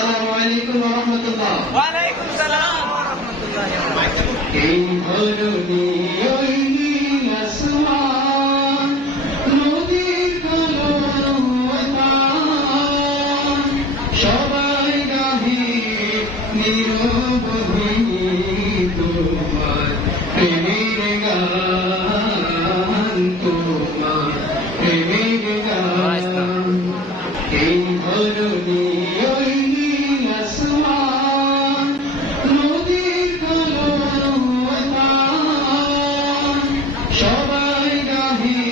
আসসালামু আলাইকুম ওয়া রাহমাতুল্লাহ। ওয়া আলাইকুম সালাম ওয়া রাহমাতুল্লাহি ওয়া বারাকাতুহু। এই ধরনী ওই নীল আসমান, নদীর কলতান, সবাই গাহে নিরবধি তোমার প্রেমের গান, তোমার প্রেমের গান। এই ধরনী ওই নীল আসমান, নদীর কলতান, সবাই গাহে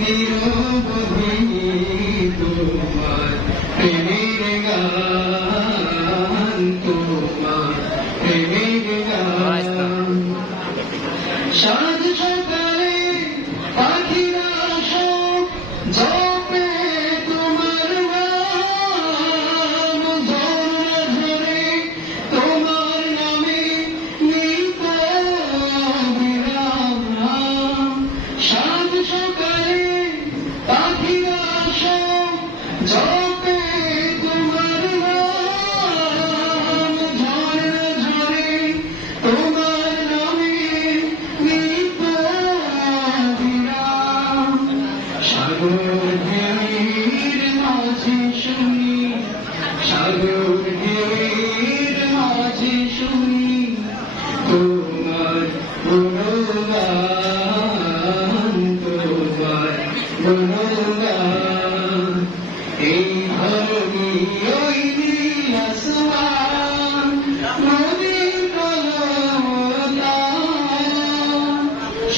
নিরবধি তোমার প্রেমের গান, তোমার প্রেমের গান। সাজ সকালে পাখিরা সব জপে তোমার নাম, ঝরনা ঝরে তোমার নামে নিত বিরাম। সাজ সকালে পাখিরা সব জপে তোমার নাম, ঝরনা ঝরে তোমার নামে নিত বিরাম। সাগর ঢেউয়ের মাঝে শুনি, সাগর ঢেউয়ের মাঝে শুনি তোমার গুণগান, তোমার গুণগান। এই ধরনী ওই নীল আসমান, নদীর কলতান,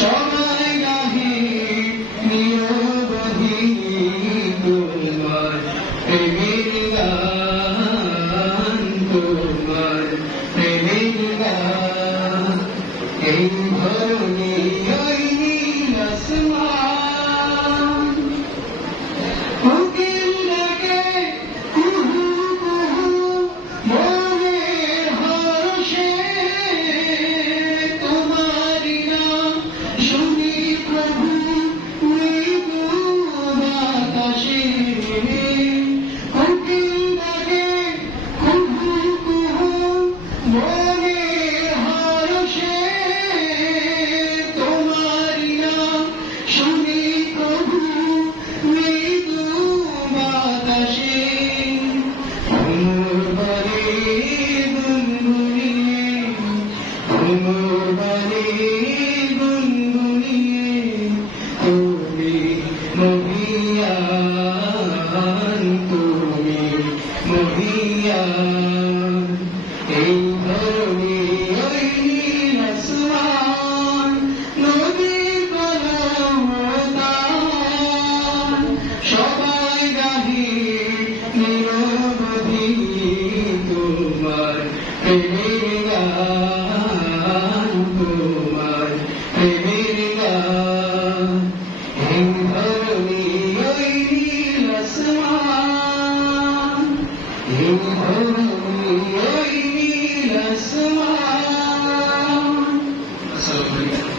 সবাই গাহে নিরবধি তোমার প্রেমের গান, তোমার প্রেমের গান। এই ধরনী ওই নীল আসমান, কোকিল ডাকে কুহু কুহু মনের হর্ষে, তোমারি নাম শুনি প্রভু মৃদু বাতাসে। কোকিল ডাকে কুহু কুহু মনের হর্ষে, তোমারি নাম শুনি প্রভু মৃদু বাতাসে। ভ্রমর বনে গুনগুনিয়ে, ভ্রমর বনে গুনগুনিয়ে তুমি মহিয়ান, তুমি মহিয়ান। এই ধরনী ওই নীল আসমান, নদীর কলতান, সবাই গাহে নিরবধি তোমার প্রেমের গান, তোমার প্রেমের গান। এই ধরনী ওই নীল আসমান, এই ধরনী ওই নীল আসমান। আসসালামু আলাইকুম।